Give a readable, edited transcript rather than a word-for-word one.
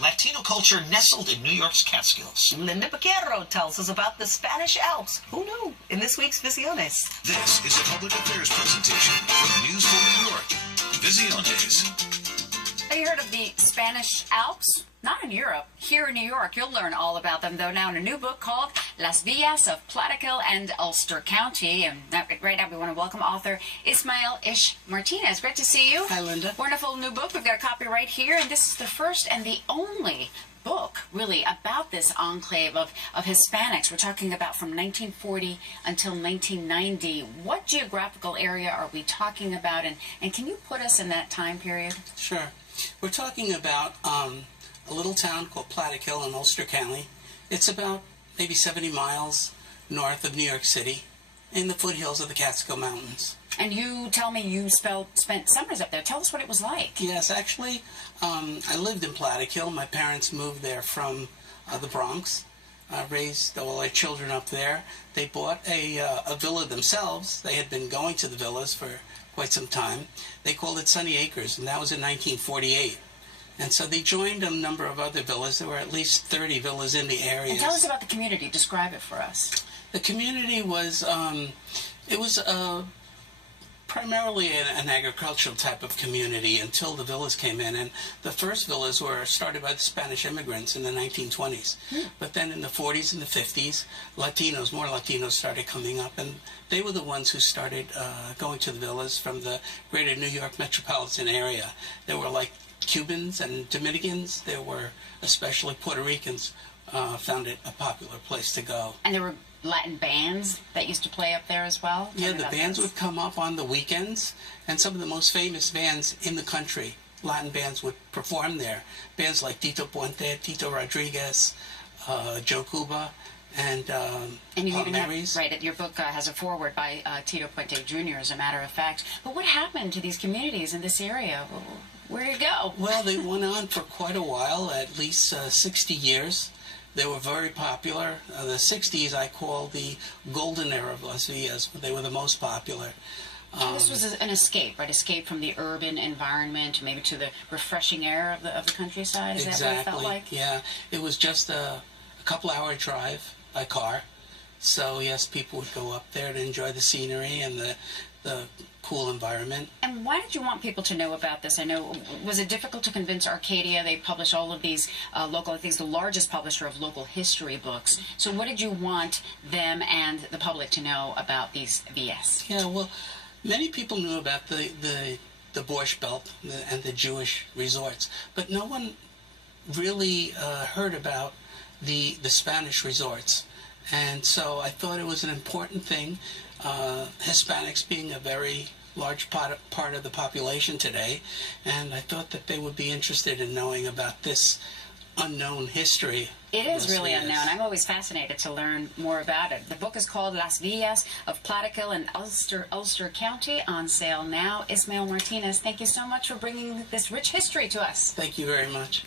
Latino culture nestled in New York's Catskills. Lynda Baquero tells us about the Spanish Alps. Who knew? In this week's Visiones. This is a public affairs presentation from News 4 New York. Visiones. Have you heard of the Spanish Alps? Not in Europe. Here in New York, you'll learn all about them, though, now in a new book called Las Villas of Plattekill and Ulster County. And right now, we want to welcome author Ismael Ish Martinez. Great to see you. Hi, Lynda. Wonderful new book. We've got a copy right here, and this is the first and the only book, really, about this enclave of Hispanics. We're talking about from 1940 until 1990. What geographical area are we talking about, and can you put us in that time period? Sure. We're talking about a little town called Plattekill in Ulster County. It's about maybe 70 miles north of New York City in the foothills of the Catskill Mountains. And you tell me you spent summers up there. Tell us what it was like. Yes, actually, I lived in Plattekill. My parents moved there from the Bronx, raised all their children up there. They bought a villa themselves. They had been going to the villas for quite some time. They called it Sunny Acres, and that was in 1948. And so they joined a number of other villas. There were at least 30 villas in the area. And tell us about the community. Describe it for us. The community was, it was primarily an agricultural type of community until the villas came in. And the first villas were started by the Spanish immigrants in the 1920s. But then in the 40s and the 50s, more Latinos started coming up. And they were the ones who started going to the villas from the greater New York metropolitan area. There were like Cubans and Dominicans. There were especially Puerto Ricans found it a popular place to go. And there were Latin bands that used to play up there as well? Yeah, the bands would come up on the weekends, and some of the most famous bands in the country, Latin bands, would perform there. Bands like Tito Puente, Tito Rodriguez, Joe Cuba, and you Paul even Marys. Right, your book has a foreword by Tito Puente Jr., as a matter of fact. But what happened to these communities in this area? Where did it go? Well, they went on for quite a while, at least 60 years. They were very popular. The 60s I call the golden era of Las Villas. They were the most popular. This was an escape, right? Escape from the urban environment, maybe to the refreshing air of the countryside. Is that what it felt like? Yeah. It was just a couple-hour drive by car. So, yes, people would go up there to enjoy the scenery and the cool environment. And why did you want people to know about this? I know, was it difficult to convince Arcadia? They publish all of these local, I think it's the largest publisher of local history books. So what did you want them and the public to know about these VS? Yeah, well, many people knew about the Borscht Belt and the Jewish resorts, but no one really heard about the Spanish resorts. And so I thought it was an important thing. Hispanics being a very large part of the population today, and I thought that they would be interested in knowing about this unknown history. It is really unknown. I'm always fascinated to learn more about it. The book is called Las Villas of Plattekill and Ulster County, on sale now. Ismael Martinez, thank you so much for bringing this rich history to us. Thank you very much.